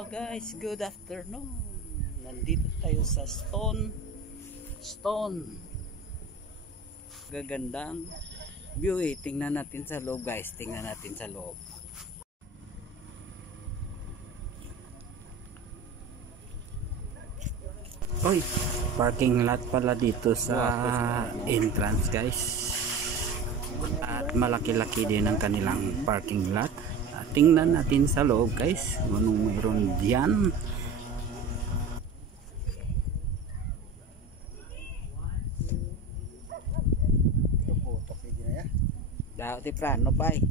Hello guys, good afternoon. Nandito tayo sa Stone. Gagandang view eh. Tingnan natin sa loob guys. Tingnan natin sa loob. Oy, parking lot pala dito sa entrance guys. At malaki-laki din ang kanilang parking lot. Tingnan natin sa loob guys, anong mayroon diyan. Daw ti prano bay.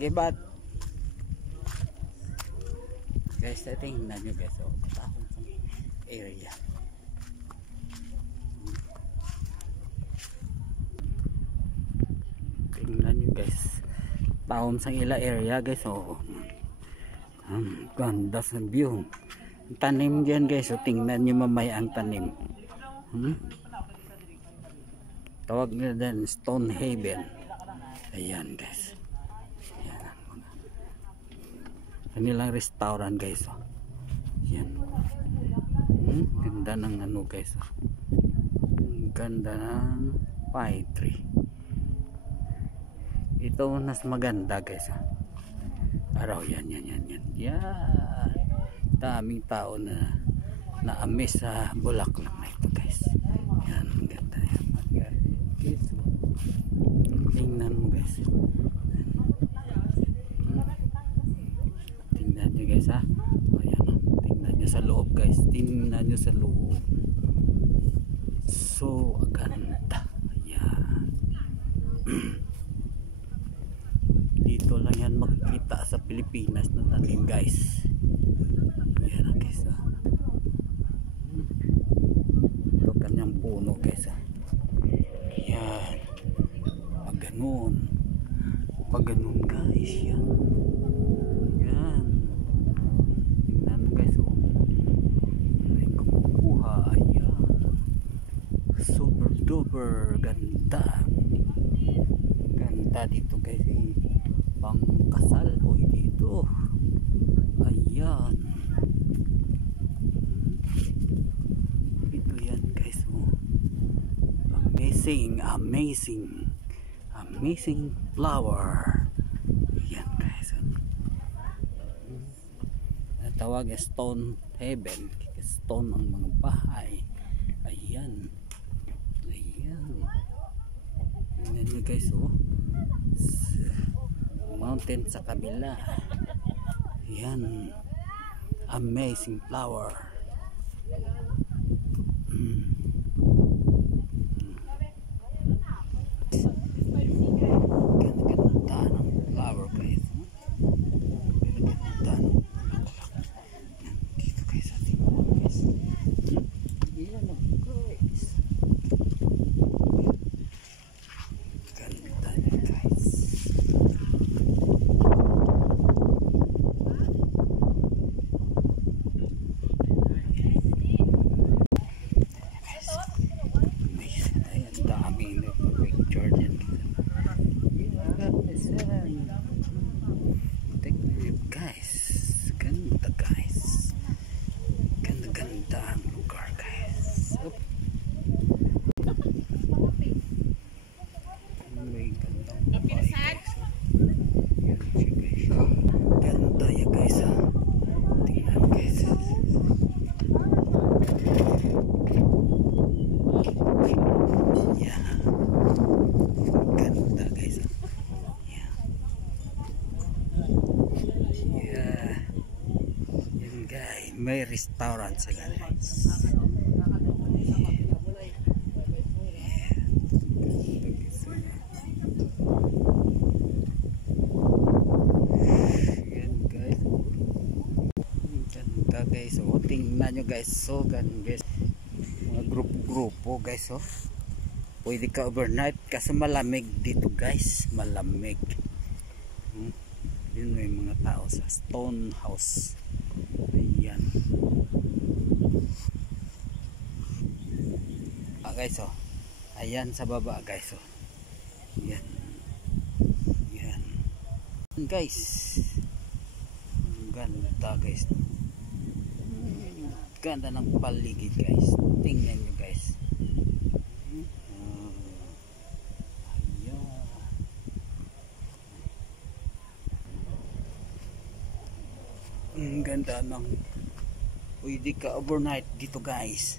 Gibat. Guys, tingnan nyo guys, katapon sa area. Tingnan nyo guys, taon sa ila area guys. Ganda sa view. Tanim dyan guys, tingnan nyo mamaya ang tanim. Tawag nila din Stonehaven. Ayan guys, ayan ang mga kanilang restaurant guys. Ayan. Ganda ng ano guys. Ganda ng pine tree. Ito mas maganda guys. Araw yan. Daming tao na na-amaze sa bulaklak na ito guys. Yan, ganda yan. Tingnan mo guys. Tingnan nyo guys ha. Ayan, tingnan nyo sa loob guys. Tingnan nyo sa loob. So ganda. Ayan. Dito lang yan makikita sa Pilipinas na tanim guys. Ayan guys. Ito kanyang puno guys. Ayan. Pag ganun guys. Yan. Ayan. Tingnan mo guys. May kumukuha. Ayan. Super duper ganda. Ganda dito guys. Pang kasal po dito. Ayan. Ito yan guys. Amazing flower. Ayan guys. Tawag Stonehaven. Stone ang mga bahay. Ayan. Tingnan nyo guys mountain sa kabila. Ayan. Amazing flower. Ganda ng flower guys. Ganda ng dito guys. Ayan guys. Ganda niya guys. Ganda ang lugar guys. May gandang bahay guys. Ganda ya guys. Tingnan guys. Yeah. Ganda guys. May restaurant sila guys. Yan guys. Ganda guys. Tingnan nyo guys. So ganda guys. Mga grupo guys. Pwede ka overnight kasi malamig dito guys. Malamig. Yun may mga tao sa stone house. Ayan. Guys, ayan sa baba guys. Yan. Yan. Guys. Ang ganda guys. Ganda ng paligid guys. Tingnan nyo guys. Ayan. Ang ganda ng pwede ka overnight dito guys.